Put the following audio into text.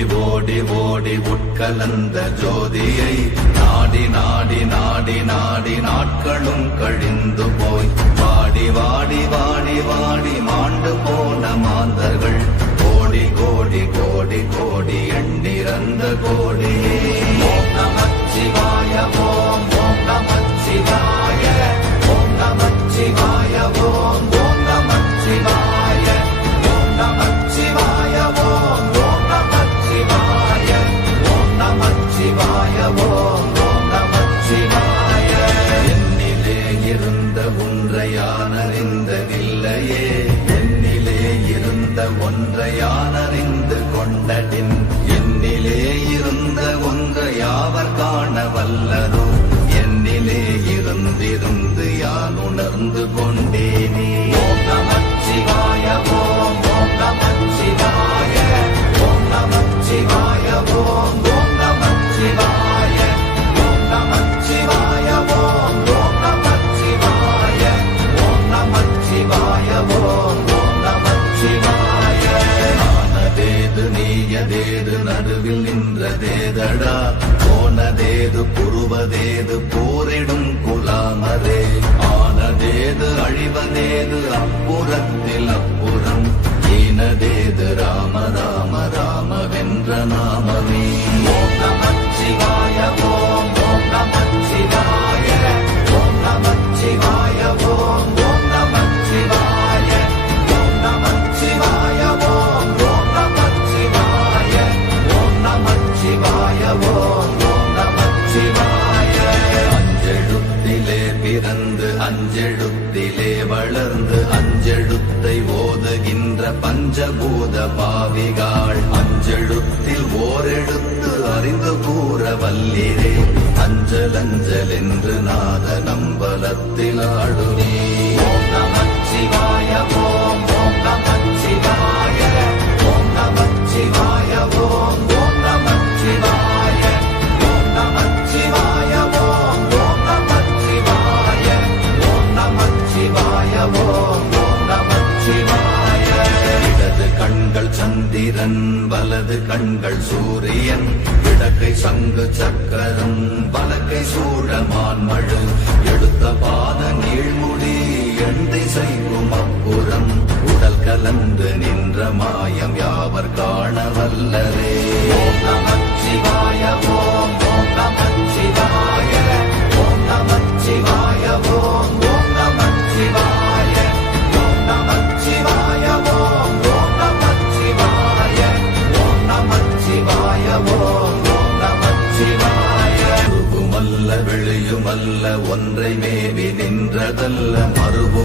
ஓடி ஓடி ஓடி உட்கலந்த ஜோதியை நாடி நாடி நாடி நாடி நாட்களும் கழிந்து போய் வாடி வாடி வாடி வாடி மாண்டு போன மாந்தர்கள் கோடி கோடி கோடி கோடி எண்ணிறந்த கோடி. ஓம் நமச்சிவாய ஓம் ஓம் நமச்சிவாய ஓம் நமச்சிவாய ஓம் ஓம் நமச்சிவாய ஓம் நமச்சிவாய ஓம் ஓம் நமச்சிவாய ஓம் நமச்சிவாய ஓம் ஓம் நமச்சிவாய. என்னிலே இருந்த ஒன்றை யான் அறிந்ததில்லையே, என்னிலே இருந்த ஒன்றை யான் அறிந்து கொண்டடின், என்னிலே இருந்த ஒன்றை யாவர் காண வல்லரோ, என்னிலே இருந்திருந்து யான் உணர்ந்து கொண்டேனே. ஓம் நமச்சிவாய ஓம் ஓம் நமச்சிவாய ஓம் நமச்சிவாய ஓம் ஓம் நமச்சிவாய ஓம் நமச்சிவாய ஓம் ஓம் நமச்சிவாய ஓம் நமச்சிவாய ஓம் ஓம் நமச்சிவாய. ஆனதேது நீயதேது நடுவில் நின்றதேதடா, போனதேது புருவதேது போரிடும் குலாமரே, ஆனதேது அழிவதேது அப்புறத்தில் அப்புறம், ஈனதேது ராம ராம ராம வென்ற நாமமே. ஓம் நமச்சிவாய ஓம் ஓம் நமச்சிவாய ஓம் நமச்சிவாய ஓம் ஓம் நமச்சிவாய ஓம் நமச்சிவாய ஓம் ஓம் நமச்சிவாய ஓம் நமச்சிவாய ஓம் ஓம் நமச்சிவாய. அஞ்செழுத்திலே பிறந்து அஞ்செழுத்திலே வளர்ந்து அஞ்செழுத்தை ஓதுகின்ற பஞ்சபூத பாவிகாள், அஞ்செழுத்தில் ஓரெழுத்து அறிந்து கூற வல்லிரே, அஞ்சல் அஞ்சல் என்று நாத நம்பலத்தில் ஆடுவே. ஓம் நமச்சிவாய ஓம் ஓம் நமச்சிவாய ஓம் நமச்சிவாய ஓம் ஓம் நமச்சிவாய ஓம் நமச்சிவாய ஓம் ஓம் நமச்சிவாய ஓம் நமச்சிவாய ஓம் ஓம் நமச்சிவாய. இடது கண்கள் சந்திரன் வலது கண்கள் சூரியன், இடக்கை சங்கு சக்கரம் வலக்கை சூழமான் மழு, எடுத்த பாத நீழ்முடி எண் திசைக்கும் அப்புறம், உடல் கலந்து நின்ற மாயம் யாவர் காண வல்லரே. ஓம் நமச்சிவாய ஓம் ஓம் நமச்சிவாய ஓம் நமச்சிவாய ஓம் ஓம் நமச்சிவாய ஓம் நமச்சிவாய ஓம் ஓம் நமச்சிவாய ஓம் நமச்சிவாய ஓம் ஓம் நமச்சிவாய. உருவுமல்ல வெளியுமல்ல ஒன்றை மேவி நின்றதல்ல மறுபு